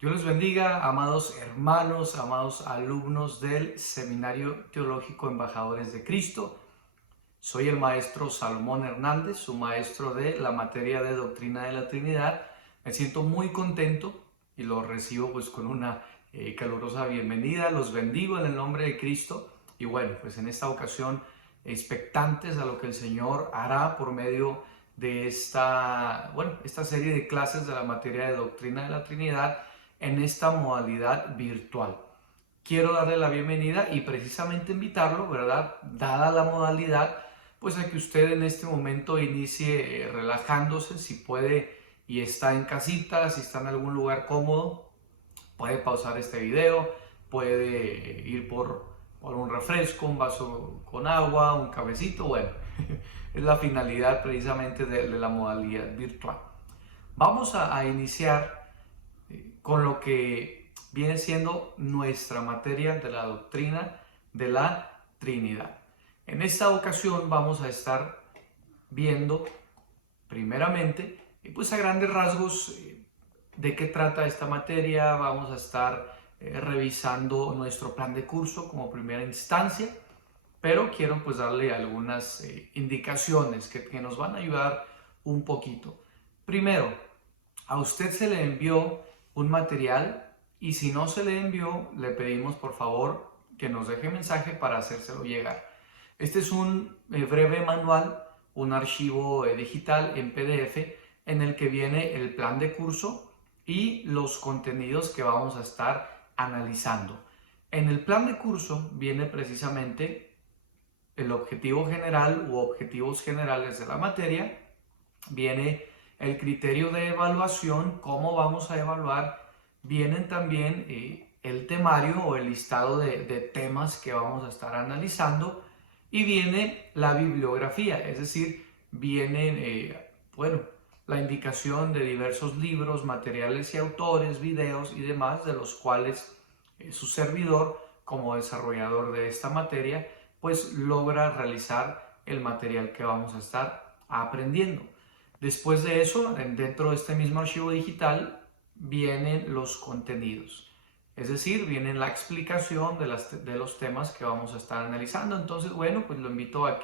Dios les bendiga, amados hermanos, amados alumnos del Seminario Teológico Embajadores de Cristo. Soy el maestro Salomón Hernández, su maestro de la materia de Doctrina de la Trinidad. Me siento muy contento y los recibo pues con una calurosa bienvenida. Los bendigo en el nombre de Cristo y bueno, pues en esta ocasión expectantes a lo que el Señor hará por medio de esta serie de clases de la materia de Doctrina de la Trinidad en esta modalidad virtual. Quiero darle la bienvenida y precisamente invitarlo, ¿verdad? Dada la modalidad, pues a que usted en este momento inicie relajándose, si puede y está en casita, si está en algún lugar cómodo, puede pausar este video, puede ir por un refresco, un vaso con agua, un cafecito, bueno, es la finalidad precisamente de la modalidad virtual. Vamos a iniciar con lo que viene siendo nuestra materia de la doctrina de la Trinidad. En esta ocasión vamos a estar viendo primeramente, pues a grandes rasgos, de qué trata esta materia. Vamos a estar revisando nuestro plan de curso como primera instancia, pero quiero pues darle algunas indicaciones que nos van a ayudar un poquito. Primero, a usted se le envió un material y si no se le envió, le pedimos por favor que nos deje mensaje para hacérselo llegar. Este es un breve manual, un archivo digital en PDF en el que viene el plan de curso y los contenidos que vamos a estar analizando. En el plan de curso viene precisamente el objetivo general u objetivos generales de la materia, viene el criterio de evaluación, cómo vamos a evaluar, vienen también el temario o el listado de temas que vamos a estar analizando y viene la bibliografía, es decir, vienen, la indicación de diversos libros, materiales y autores, videos y demás, de los cuales su servidor, como desarrollador de esta materia, pues logra realizar el material que vamos a estar aprendiendo. Después de eso, dentro de este mismo archivo digital, vienen los contenidos. Es decir, viene la explicación de los temas que vamos a estar analizando. Entonces, bueno, pues lo invito a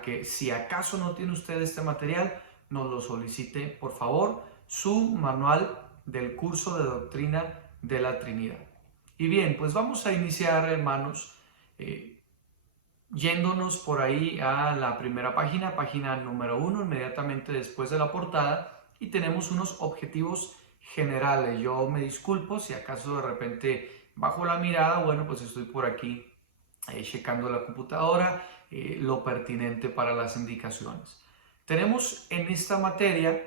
que si acaso no tiene usted este material, nos lo solicite, por favor, su manual del curso de Doctrina de la Trinidad. Y bien, pues vamos a iniciar, hermanos, yéndonos por ahí a la primera página, página número 1, inmediatamente después de la portada, y tenemos unos objetivos generales. Yo me disculpo si acaso de repente bajo la mirada, bueno, pues estoy por aquí checando la computadora, lo pertinente para las indicaciones. Tenemos en esta materia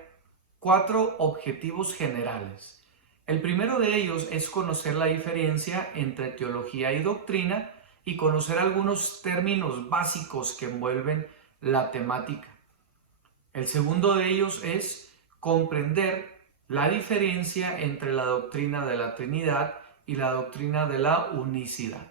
4 objetivos generales. El primero de ellos es conocer la diferencia entre teología y doctrina y conocer algunos términos básicos que envuelven la temática. El segundo de ellos es comprender la diferencia entre la doctrina de la Trinidad y la doctrina de la unicidad.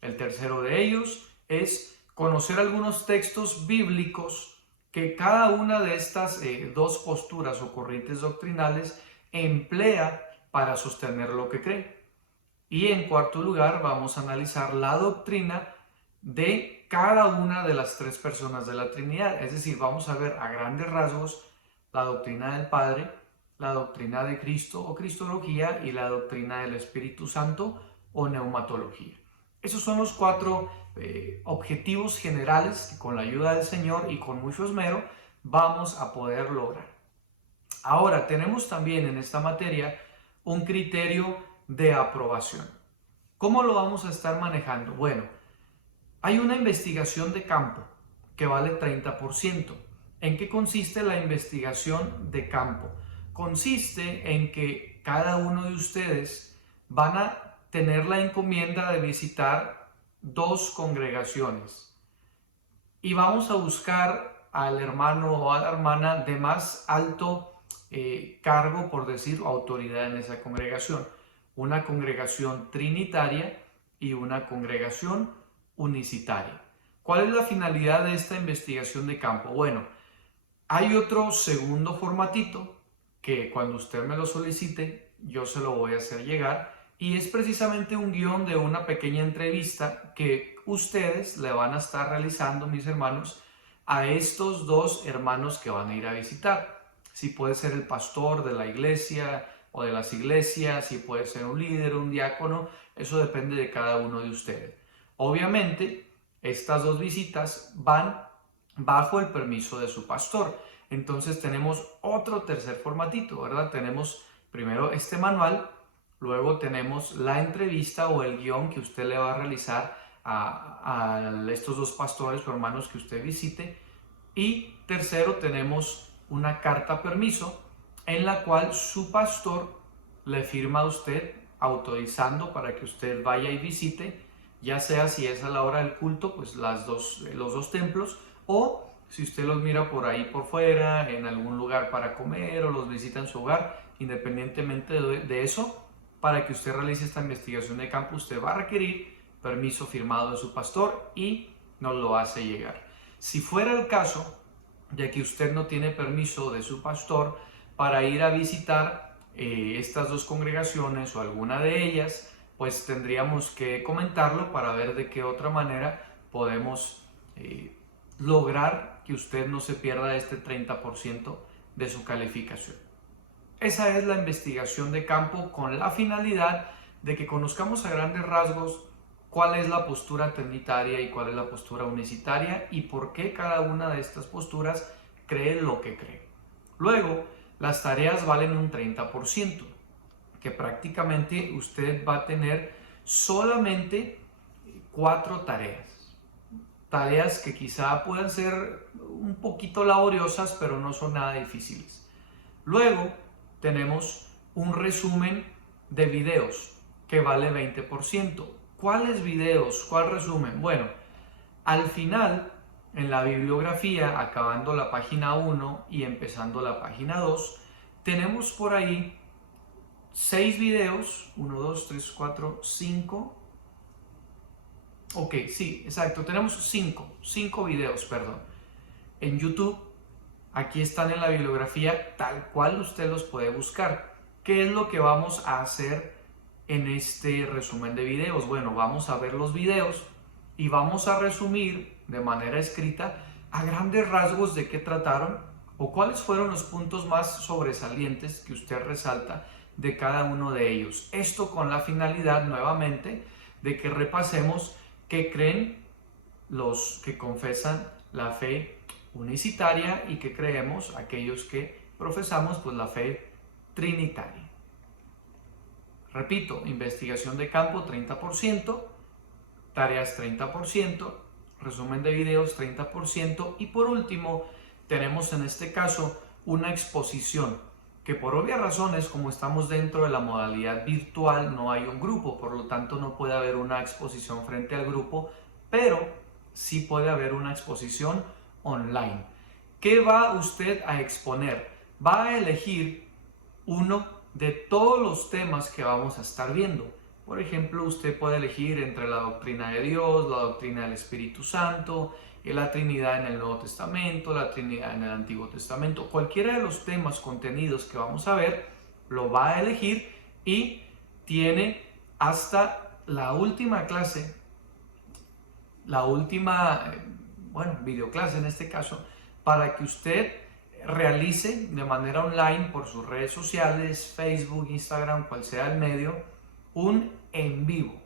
El tercero de ellos es conocer algunos textos bíblicos que cada una de estas dos posturas o corrientes doctrinales emplea para sostener lo que cree. Y en cuarto lugar, vamos a analizar la doctrina de cada una de las tres personas de la Trinidad. Es decir, vamos a ver a grandes rasgos la doctrina del Padre, la doctrina de Cristo o Cristología y la doctrina del Espíritu Santo o neumatología. Esos son los 4 objetivos generales que con la ayuda del Señor y con mucho esmero vamos a poder lograr. Ahora, tenemos también en esta materia un criterio de aprobación. ¿Cómo lo vamos a estar manejando? Bueno, hay una investigación de campo que vale 30%. ¿En qué consiste la investigación de campo? Consiste en que cada uno de ustedes van a tener la encomienda de visitar 2 congregaciones y vamos a buscar al hermano o a la hermana de más alto cargo, por decir, autoridad en esa congregación. Una congregación trinitaria y una congregación unicitaria. ¿Cuál es la finalidad de esta investigación de campo? Bueno, hay otro segundo formatito que cuando usted me lo solicite, yo se lo voy a hacer llegar. Y es precisamente un guión de una pequeña entrevista que ustedes le van a estar realizando, mis hermanos, a estos dos hermanos que van a ir a visitar. Si puede ser el pastor de la iglesia o de las iglesias, si puede ser un líder, un diácono, eso depende de cada uno de ustedes. Obviamente, estas dos visitas van bajo el permiso de su pastor. Entonces tenemos otro tercer formatito, ¿verdad? Tenemos primero este manual, luego tenemos la entrevista o el guión que usted le va a realizar a estos dos pastores o hermanos que usted visite. Y tercero, tenemos una carta permiso en la cual su pastor le firma a usted autorizando para que usted vaya y visite, ya sea si es a la hora del culto, pues los dos templos, o si usted los mira por ahí por fuera, en algún lugar para comer o los visita en su hogar, independientemente de eso, para que usted realice esta investigación de campo, usted va a requerir permiso firmado de su pastor y nos lo hace llegar. Si fuera el caso de que usted no tiene permiso de su pastor para ir a visitar estas dos congregaciones o alguna de ellas, pues tendríamos que comentarlo para ver de qué otra manera podemos lograr que usted no se pierda este 30% de su calificación. Esa es la investigación de campo con la finalidad de que conozcamos a grandes rasgos cuál es la postura trinitaria y cuál es la postura unicitaria y por qué cada una de estas posturas cree lo que cree. Luego, las tareas valen un 30%, que prácticamente usted va a tener solamente 4 tareas. Tareas que quizá puedan ser un poquito laboriosas, pero no son nada difíciles. Luego, tenemos un resumen de videos que vale 20%. ¿Cuáles videos? ¿Cuál resumen? Bueno, al final, en la bibliografía, acabando la página 1 y empezando la página 2, tenemos por ahí 6 videos, 1, 2, 3, 4, 5. Ok, sí, exacto, tenemos 5 videos, perdón, en YouTube. Aquí están en la bibliografía, tal cual usted los puede buscar. ¿Qué es lo que vamos a hacer en este resumen de videos? Bueno, vamos a ver los videos y vamos a resumir de manera escrita a grandes rasgos de qué trataron o cuáles fueron los puntos más sobresalientes que usted resalta de cada uno de ellos. Esto con la finalidad, nuevamente, de que repasemos qué creen los que confesan la fe unicitaria y que creemos aquellos que profesamos pues la fe trinitaria. Repito, investigación de campo 30%, tareas 30%, resumen de videos 30% y por último tenemos en este caso una exposición que por obvias razones, como estamos dentro de la modalidad virtual, no hay un grupo, por lo tanto no puede haber una exposición frente al grupo, pero sí puede haber una exposición online. ¿Qué va usted a exponer? Va a elegir uno de todos los temas que vamos a estar viendo. Por ejemplo, usted puede elegir entre la doctrina de Dios, la doctrina del Espíritu Santo, la Trinidad en el Nuevo Testamento, la Trinidad en el Antiguo Testamento. Cualquiera de los temas, contenidos que vamos a ver, lo va a elegir y tiene hasta la última clase, videoclase en este caso, para que usted realice de manera online por sus redes sociales, Facebook, Instagram, cual sea el medio, un en vivo.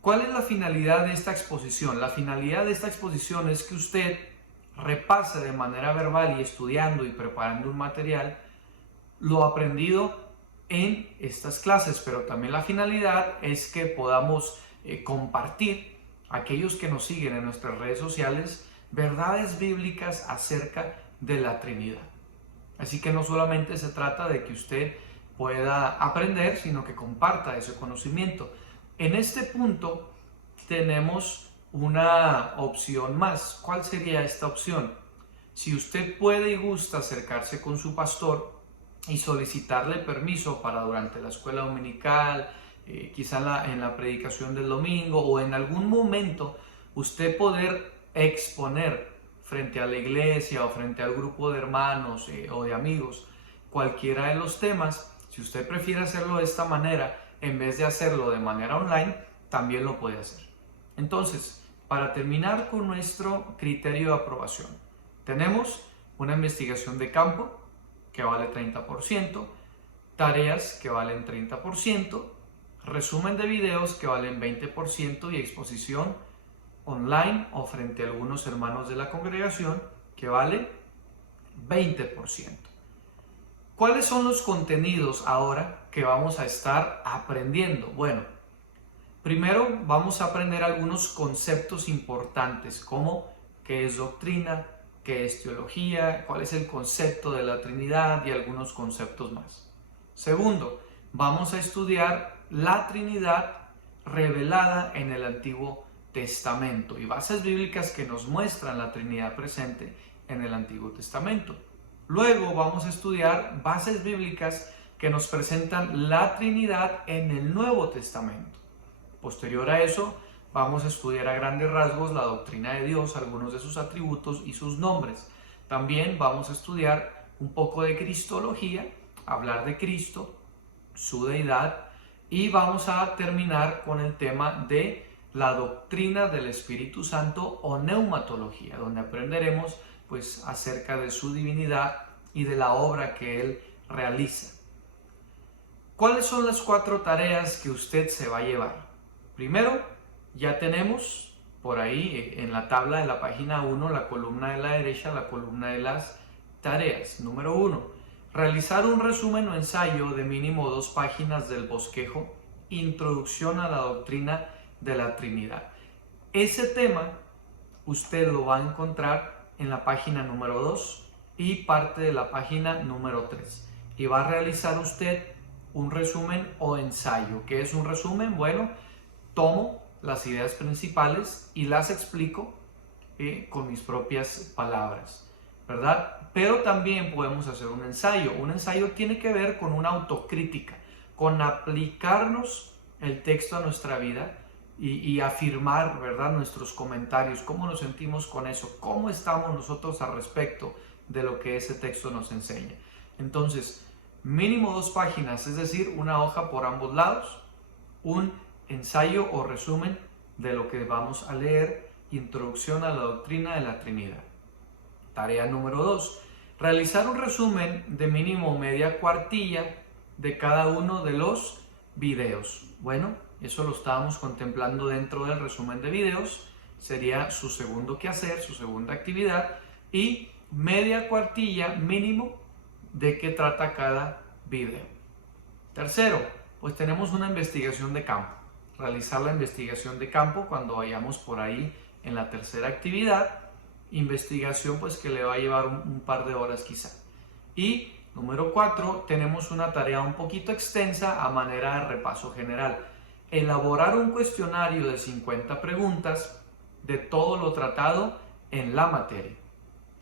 ¿Cuál es la finalidad de esta exposición? La finalidad de esta exposición es que usted repase de manera verbal y estudiando y preparando un material lo aprendido en estas clases, pero también la finalidad es que podamos compartir aquellos que nos siguen en nuestras redes sociales verdades bíblicas acerca de la Trinidad. Así que no solamente se trata de que usted pueda aprender, sino que comparta ese conocimiento. En este punto tenemos una opción más. ¿Cuál sería esta opción? Si usted puede y gusta acercarse con su pastor y solicitarle permiso para durante la escuela dominical, quizá en la predicación del domingo o en algún momento usted poder exponer frente a la iglesia o frente al grupo de hermanos o de amigos cualquiera de los temas. Si Si usted prefiere hacerlo de esta manera, en vez de hacerlo de manera online, también lo puede hacer. Entonces, para terminar con nuestro criterio de aprobación, tenemos una investigación de campo que vale 30%, tareas que valen 30%, resumen de videos que valen 20% y exposición online o frente a algunos hermanos de la congregación que vale 20%. ¿Cuáles son los contenidos ahora que vamos a estar aprendiendo? Bueno, primero vamos a aprender algunos conceptos importantes como qué es doctrina, qué es teología, cuál es el concepto de la Trinidad y algunos conceptos más. Segundo, vamos a estudiar la Trinidad revelada en el Antiguo Testamento y bases bíblicas que nos muestran la Trinidad presente en el Antiguo Testamento. Luego vamos a estudiar bases bíblicas que nos presentan la Trinidad en el Nuevo Testamento. Posterior a eso, vamos a estudiar a grandes rasgos la doctrina de Dios, algunos de sus atributos y sus nombres. También vamos a estudiar un poco de cristología, hablar de Cristo, su deidad, y vamos a terminar con el tema de la doctrina del Espíritu Santo o neumatología, donde aprenderemos pues acerca de su divinidad y de la obra que Él realiza. ¿Cuáles son las 4 tareas que usted se va a llevar? Primero, ya tenemos por ahí en la tabla de la página 1, la columna de la derecha, la columna de las tareas. Número 1, realizar un resumen o ensayo de mínimo 2 páginas del bosquejo, Introducción a la doctrina de la Trinidad. Ese tema usted lo va a encontrar en la página número 2 y parte de la página número 3. Y va a realizar usted un resumen o ensayo. ¿Qué es un resumen? Bueno, tomo las ideas principales y las explico con mis propias palabras, ¿verdad? Pero también podemos hacer un ensayo. Un ensayo tiene que ver con una autocrítica, con aplicarnos el texto a nuestra vida y afirmar, ¿verdad?, nuestros comentarios, cómo nos sentimos con eso, cómo estamos nosotros al respecto de lo que ese texto nos enseña. Entonces, mínimo 2 páginas, es decir, una hoja por ambos lados, un ensayo o resumen de lo que vamos a leer, Introducción a la doctrina de la Trinidad. Tarea número 2, realizar un resumen de mínimo media cuartilla de cada uno de los videos. Bueno, eso lo estábamos contemplando dentro del resumen de videos, sería su segundo quehacer, su segunda actividad, y media cuartilla mínimo de qué trata cada video. Tercero, pues tenemos una investigación de campo. Realizar la investigación de campo cuando vayamos por ahí en la tercera actividad, investigación pues que le va a llevar un par de horas quizá. Y número 4, tenemos una tarea un poquito extensa a manera de repaso general. Elaborar un cuestionario de 50 preguntas de todo lo tratado en la materia.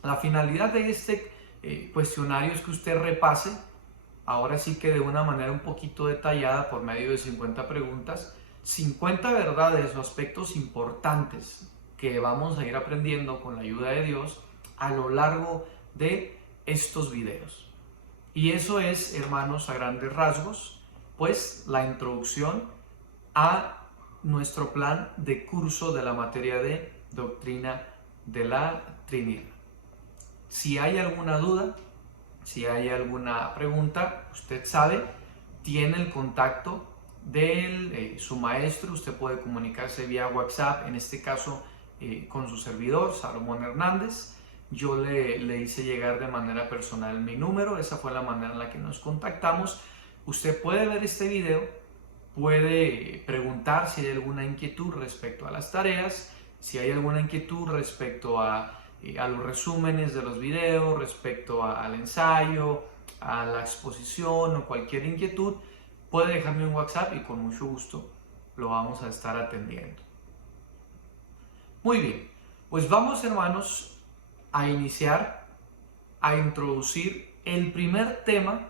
La finalidad de este cuestionario es que usted repase, ahora sí que de una manera un poquito detallada por medio de 50 preguntas, 50 verdades o aspectos importantes que vamos a ir aprendiendo con la ayuda de Dios a lo largo de estos videos. Y eso es, hermanos, a grandes rasgos, pues la introducción a nuestro plan de curso de la materia de doctrina de la Trinidad. Si hay alguna duda, si hay alguna pregunta, usted sabe, tiene el contacto de su maestro, usted puede comunicarse vía WhatsApp, en este caso con su servidor, Salomón Hernández. Yo le hice llegar de manera personal mi número, esa fue la manera en la que nos contactamos. Usted puede ver este video, puede preguntar si hay alguna inquietud respecto a las tareas, si hay alguna inquietud respecto a los resúmenes de los videos, respecto al ensayo, a la exposición o cualquier inquietud, puede dejarme un WhatsApp y con mucho gusto lo vamos a estar atendiendo. Muy bien, pues vamos, hermanos, a iniciar, a introducir el primer tema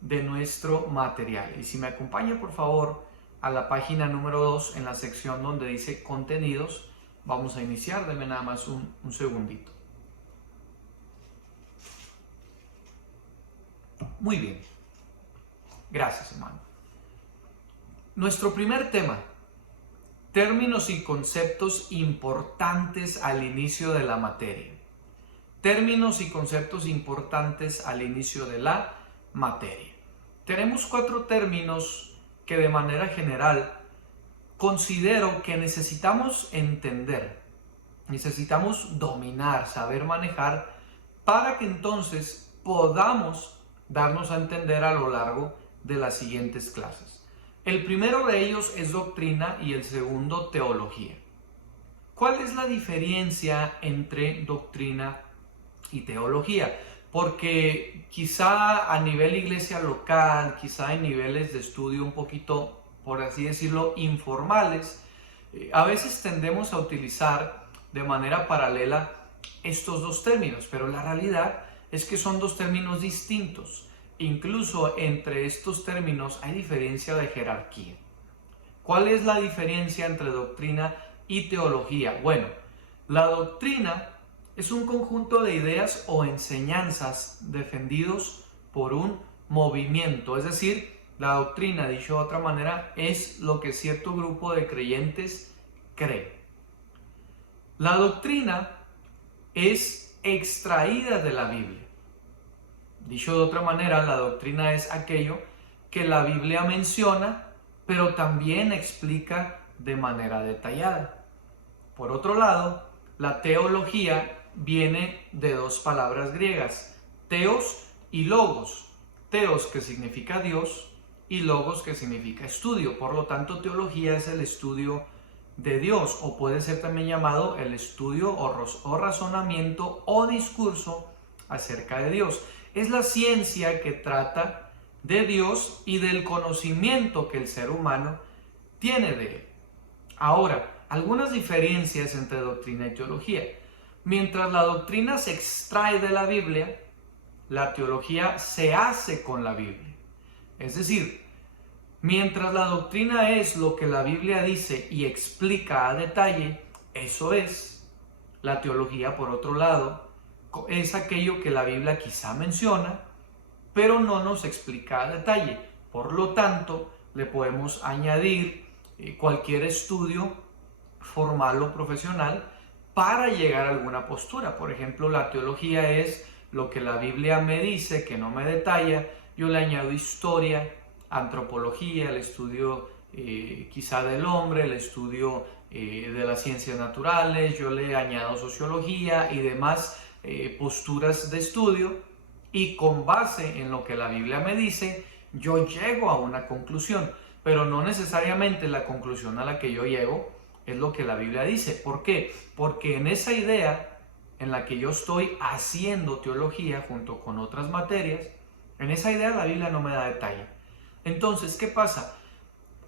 de nuestro material. Y si me acompaña, por favor, a la página número 2 en la sección donde dice contenidos, vamos a iniciar. Denme nada más un segundito. Muy bien. Gracias, hermano. Nuestro primer tema: términos y conceptos importantes al inicio de la materia. Términos y conceptos importantes al inicio de la materia. Tenemos 4 términos que de manera general considero que necesitamos entender, necesitamos dominar, saber manejar, para que entonces podamos darnos a entender a lo largo de las siguientes clases. El primero de ellos es doctrina y el segundo teología. ¿Cuál es la diferencia entre doctrina y teología? Porque quizá a nivel iglesia local, quizá en niveles de estudio un poquito, por así decirlo, informales, a veces tendemos a utilizar de manera paralela estos 2 términos, pero la realidad es que son 2 términos distintos. Incluso entre estos términos hay diferencia de jerarquía. ¿Cuál es la diferencia entre doctrina y teología? Bueno, la doctrina es un conjunto de ideas o enseñanzas defendidos por un movimiento, es decir, la doctrina, dicho de otra manera, es lo que cierto grupo de creyentes cree. La doctrina es extraída de la Biblia. Dicho de otra manera, la doctrina es aquello que la Biblia menciona, pero también explica de manera detallada. Por otro lado, la teología viene de 2 palabras griegas, teos y logos. Teos, que significa Dios, y logos, que significa estudio. Por lo tanto, teología es el estudio de Dios, o puede ser también llamado el estudio o razonamiento o discurso acerca de Dios. Es la ciencia que trata de Dios y del conocimiento que el ser humano tiene de él. Ahora, algunas diferencias entre doctrina y teología. Mientras la doctrina se extrae de la Biblia, la teología se hace con la Biblia. Es decir, mientras la doctrina es lo que la Biblia dice y explica a detalle, eso es. La teología, por otro lado, es aquello que la Biblia quizá menciona, pero no nos explica a detalle. Por lo tanto, le podemos añadir cualquier estudio formal o profesional para llegar a alguna postura. Por ejemplo, la teología es lo que la Biblia me dice, que no me detalla. Yo le añado historia, antropología, el estudio quizá del hombre, el estudio de las ciencias naturales, yo le añado sociología y demás posturas de estudio, y con base en lo que la Biblia me dice, yo llego a una conclusión, pero no necesariamente la conclusión a la que yo llego es lo que la Biblia dice. ¿Por qué? Porque en esa idea en la que yo estoy haciendo teología junto con otras materias, en esa idea la Biblia no me da detalle. Entonces, ¿qué pasa?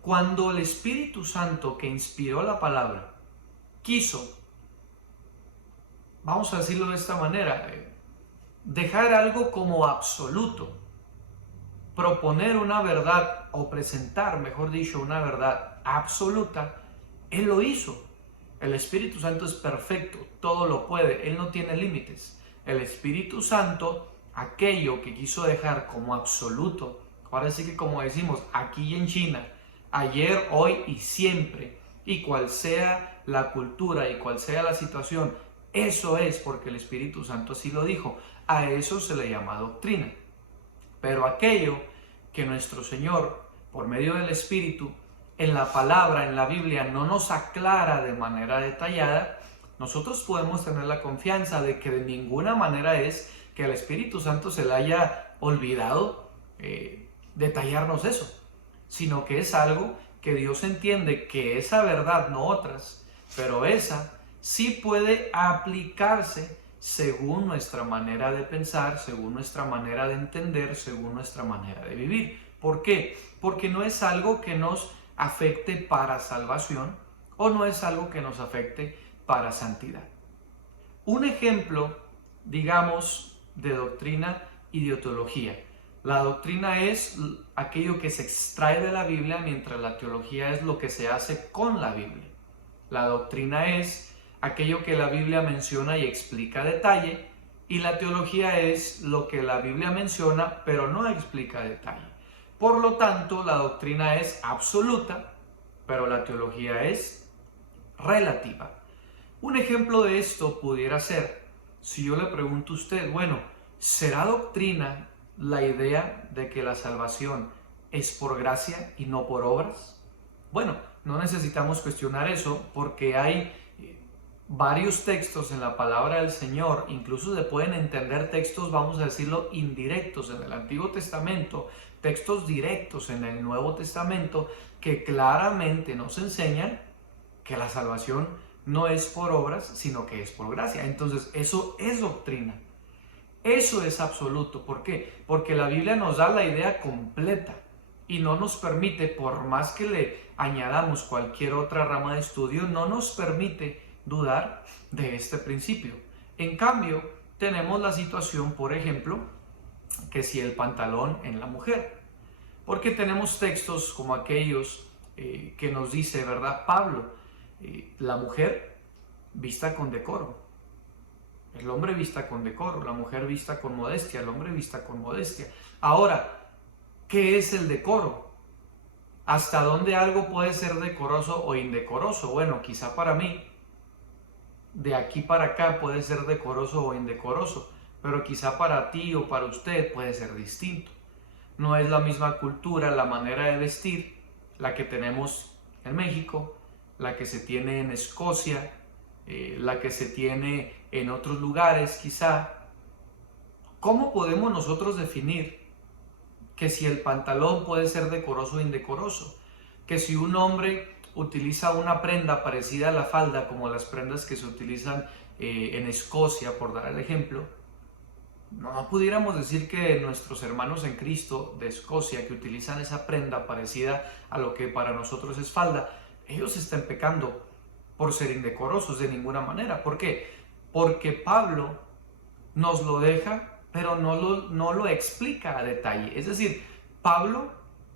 Cuando el Espíritu Santo que inspiró la palabra quiso, vamos a decirlo de esta manera, dejar algo como absoluto, proponer una verdad o presentar, mejor dicho, una verdad absoluta, Él lo hizo. El Espíritu Santo es perfecto, todo lo puede, Él no tiene límites. El Espíritu Santo, aquello que quiso dejar como absoluto, ahora sí que como decimos aquí en China, ayer, hoy y siempre, y cual sea la cultura y cual sea la situación, eso es porque el Espíritu Santo así lo dijo. A eso se le llama doctrina. Pero aquello que nuestro Señor, por medio del Espíritu, en la palabra, en la Biblia, no nos aclara de manera detallada, nosotros podemos tener la confianza de que de ninguna manera es que al Espíritu Santo se le haya olvidado detallarnos eso, sino que es algo que Dios entiende que esa verdad, no otras, pero esa sí puede aplicarse según nuestra manera de pensar, según nuestra manera de entender, según nuestra manera de vivir. ¿Por qué? Porque no es algo que nos afecte para salvación o no es algo que nos afecte para santidad. Un ejemplo, digamos, de doctrina y de teología. La doctrina es aquello que se extrae de la Biblia, mientras la teología es lo que se hace con la Biblia. La doctrina es aquello que la Biblia menciona y explica a detalle, y la teología es lo que la Biblia menciona pero no explica a detalle. Por lo tanto, la doctrina es absoluta, pero la teología es relativa. Un ejemplo de esto pudiera ser, si yo le pregunto a usted, bueno, ¿será doctrina la idea de que la salvación es por gracia y no por obras? Bueno, no necesitamos cuestionar eso porque hay varios textos en la palabra del Señor, incluso se pueden entender textos, vamos a decirlo, indirectos en el Antiguo Testamento, textos directos en el Nuevo Testamento, que claramente nos enseñan que la salvación no es por obras, sino que es por gracia. Entonces, eso es doctrina. Eso es absoluto. ¿Por qué? Porque la Biblia nos da la idea completa y no nos permite, por más que le añadamos cualquier otra rama de estudio, no nos permite dudar de este principio. En cambio, tenemos la situación, por ejemplo, que si el pantalón en la mujer. Porque tenemos textos como aquellos que nos dice, ¿verdad? Pablo, la mujer vista con decoro. El hombre vista con decoro, la mujer vista con modestia, el hombre vista con modestia. Ahora, ¿qué es el decoro? ¿Hasta dónde algo puede ser decoroso o indecoroso? Bueno, quizá para mí, de aquí para acá puede ser decoroso o indecoroso, pero quizá para ti o para usted puede ser distinto. No es la misma cultura, la manera de vestir, la que tenemos en México, la que se tiene en Escocia, la que se tiene en otros lugares quizá. ¿Cómo podemos nosotros definir que si el pantalón puede ser decoroso o indecoroso? Que si un hombre utiliza una prenda parecida a la falda, como las prendas que se utilizan en Escocia, por dar el ejemplo, no pudiéramos decir que nuestros hermanos en Cristo de Escocia, que utilizan esa prenda parecida a lo que para nosotros es falda, ellos están pecando por ser indecorosos de ninguna manera. ¿Por qué? Porque Pablo nos lo deja, pero no lo explica a detalle. Es decir, Pablo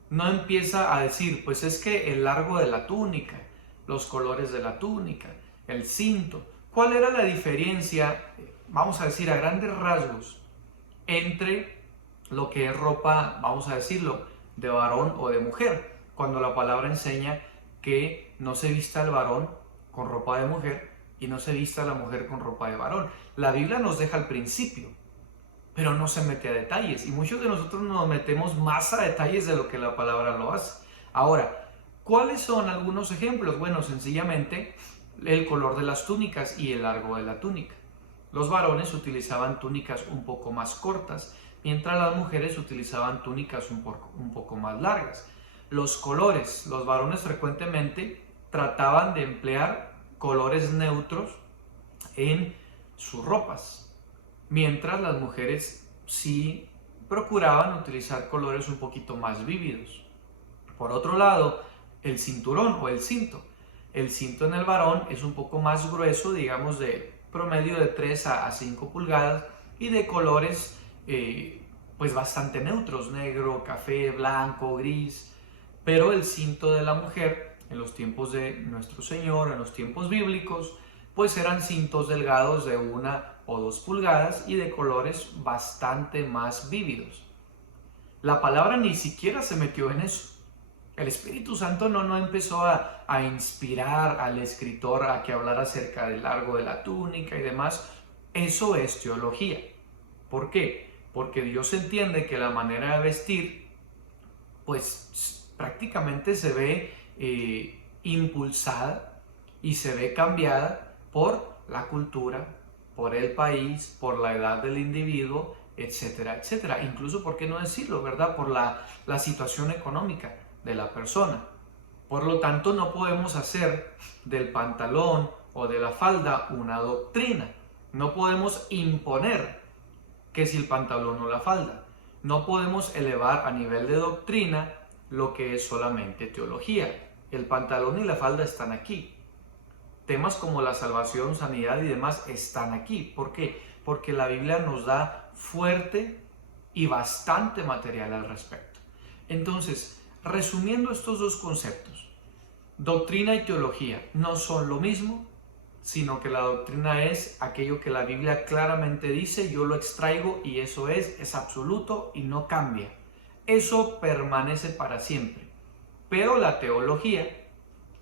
no empieza a decir, pues es que el largo de la túnica, los colores de la túnica, el cinto. ¿Cuál era la diferencia, vamos a decir a grandes rasgos, entre lo que es ropa, vamos a decirlo, de varón o de mujer? Cuando la palabra enseña que no se vista el varón con ropa de mujer y no se vista la mujer con ropa de varón. La Biblia nos deja el principio, pero no se mete a detalles, y muchos de nosotros nos metemos más a detalles de lo que la palabra lo hace. Ahora, ¿cuáles son algunos ejemplos? Bueno, sencillamente el color de las túnicas y el largo de la túnica. Los varones utilizaban túnicas un poco más cortas, mientras las mujeres utilizaban túnicas un poco más largas. Los colores, los varones frecuentemente trataban de emplear colores neutros en sus ropas, mientras las mujeres sí procuraban utilizar colores un poquito más vívidos. Por otro lado, el cinturón o el cinto. El cinto en el varón es un poco más grueso, digamos de promedio de 3 a 5 pulgadas y de colores pues bastante neutros, negro, café, blanco, gris. Pero el cinto de la mujer en los tiempos de nuestro Señor, en los tiempos bíblicos, pues eran cintos delgados de 1 o 2 pulgadas y de colores bastante más vívidos. La palabra ni siquiera se metió en eso. El Espíritu Santo no empezó a inspirar al escritor a que hablara acerca del largo de la túnica y demás. Eso es teología. ¿Por qué? Porque Dios entiende que la manera de vestir, pues prácticamente se ve impulsada y se ve cambiada por la cultura, por el país, por la edad del individuo, etcétera, etcétera. Incluso, ¿por qué no decirlo, verdad? Por la situación económica de la persona. Por lo tanto, no podemos hacer del pantalón o de la falda una doctrina. No podemos imponer que si el pantalón o la falda. No podemos elevar a nivel de doctrina lo que es solamente teología. El pantalón y la falda están aquí. Temas como la salvación, sanidad y demás están aquí. ¿Por qué? Porque la Biblia nos da fuerte y bastante material al respecto. Entonces, resumiendo estos dos conceptos, doctrina y teología no son lo mismo, sino que la doctrina es aquello que la Biblia claramente dice, yo lo extraigo y eso es absoluto y no cambia. eso permanece para siempre. Pero la teología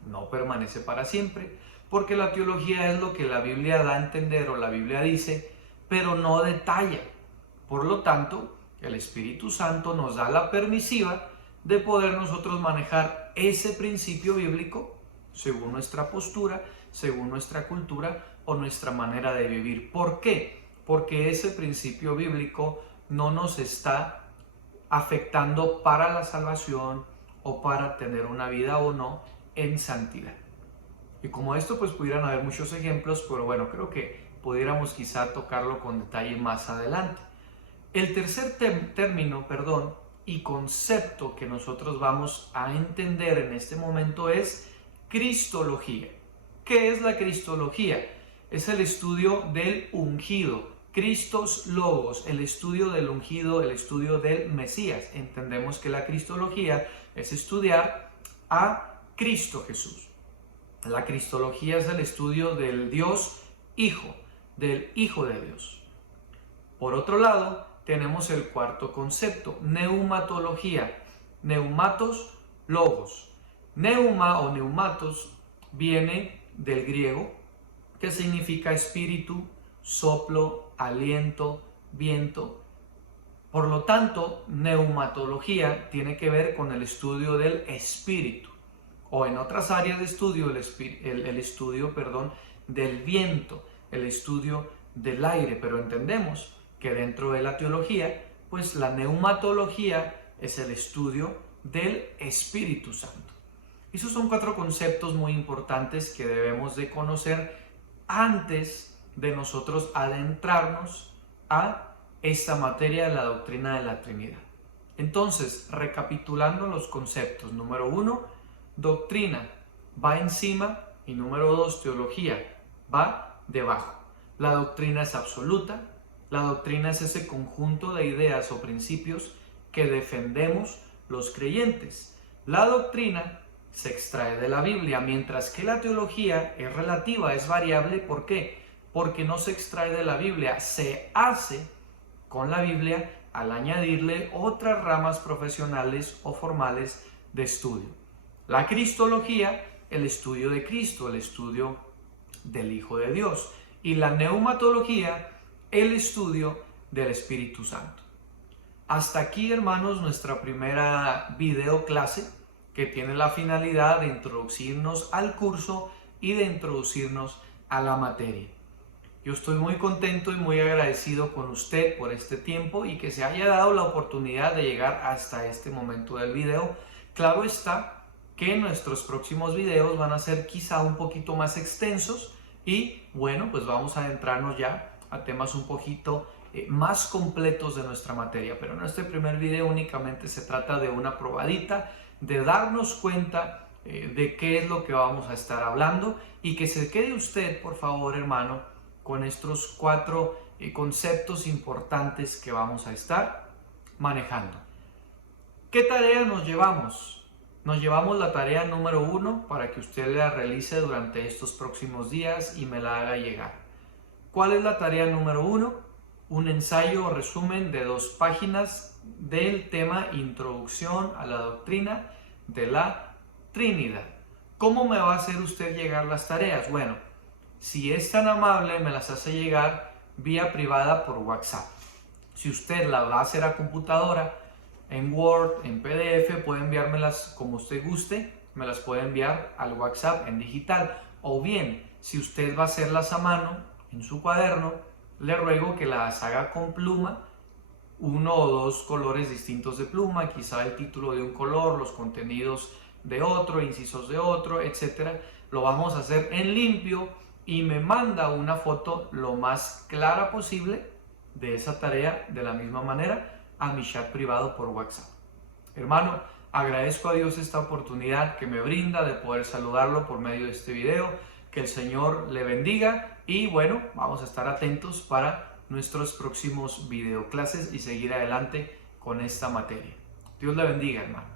no permanece para siempre, porque la teología es lo que la Biblia da a entender o la Biblia dice, pero no detalla. Por lo tanto, el Espíritu Santo nos da la permisiva de poder nosotros manejar ese principio bíblico según nuestra postura, según nuestra cultura o nuestra manera de vivir. ¿Por qué? Porque ese principio bíblico no nos está afectando para la salvación o para tener una vida o no en santidad. Y como esto pues pudieran haber muchos ejemplos, pero bueno, creo que pudiéramos quizá tocarlo con detalle más adelante. El tercer término y concepto que nosotros vamos a entender en este momento es cristología. ¿Qué es la cristología? Es el estudio del ungido, Christos Logos, el estudio del ungido, el estudio del Mesías. Entendemos que la cristología es estudiar a Cristo Jesús. La cristología es el estudio del Dios Hijo, del Hijo de Dios. Por otro lado, tenemos el cuarto concepto, neumatología. Neumatos, logos. Neuma o neumatos viene del griego, que significa espíritu, soplo, aliento, viento. Por lo tanto, neumatología tiene que ver con el estudio del espíritu, o en otras áreas de estudio, el estudio del viento, el estudio del aire. Pero entendemos que dentro de la teología, pues la neumatología es el estudio del Espíritu Santo. Esos son 4 conceptos muy importantes que debemos de conocer antes de nosotros adentrarnos a esta materia de la doctrina de la Trinidad. Entonces, recapitulando los conceptos, número 1, doctrina va encima y número 2, teología va debajo. La doctrina es absoluta, la doctrina es ese conjunto de ideas o principios que defendemos los creyentes. La doctrina se extrae de la Biblia, mientras que la teología es relativa, es variable. ¿Por qué? Porque no se extrae de la Biblia, se hace con la Biblia al añadirle otras ramas profesionales o formales de estudio. La cristología, el estudio de Cristo, el estudio del Hijo de Dios. Y la neumatología, el estudio del Espíritu Santo. Hasta aquí, hermanos, nuestra primera video clase, que tiene la finalidad de introducirnos al curso y de introducirnos a la materia. Yo estoy muy contento y muy agradecido con usted por este tiempo y que se haya dado la oportunidad de llegar hasta este momento del video. Claro está que nuestros próximos videos van a ser quizá un poquito más extensos y bueno, pues vamos a adentrarnos ya a temas un poquito más completos de nuestra materia. Pero en este primer video únicamente se trata de una probadita, de darnos cuenta de qué es lo que vamos a estar hablando y que se quede usted, por favor, hermano, con estos 4 conceptos importantes que vamos a estar manejando. ¿Qué tarea nos llevamos? Nos llevamos la tarea número 1 para que usted la realice durante estos próximos días y me la haga llegar. ¿Cuál es la tarea número 1? Un ensayo o resumen de 2 páginas del tema Introducción a la Doctrina de la Trinidad. ¿Cómo me va a hacer usted llegar las tareas? Bueno, si es tan amable, me las hace llegar vía privada por WhatsApp. Si usted la va a hacer a computadora, en Word, en PDF, puede enviármelas como usted guste, me las puede enviar al WhatsApp en digital. O bien, si usted va a hacerlas a mano, en su cuaderno, le ruego que las haga con pluma, 1 o 2 colores distintos de pluma, quizá el título de un color, los contenidos de otro, incisos de otro, etc. Lo vamos a hacer en limpio y me manda una foto lo más clara posible de esa tarea de la misma manera a mi chat privado por WhatsApp. Hermano, agradezco a Dios esta oportunidad que me brinda de poder saludarlo por medio de este video. Que el Señor le bendiga y bueno, vamos a estar atentos para nuestros próximos videoclases y seguir adelante con esta materia. Dios le bendiga, hermano.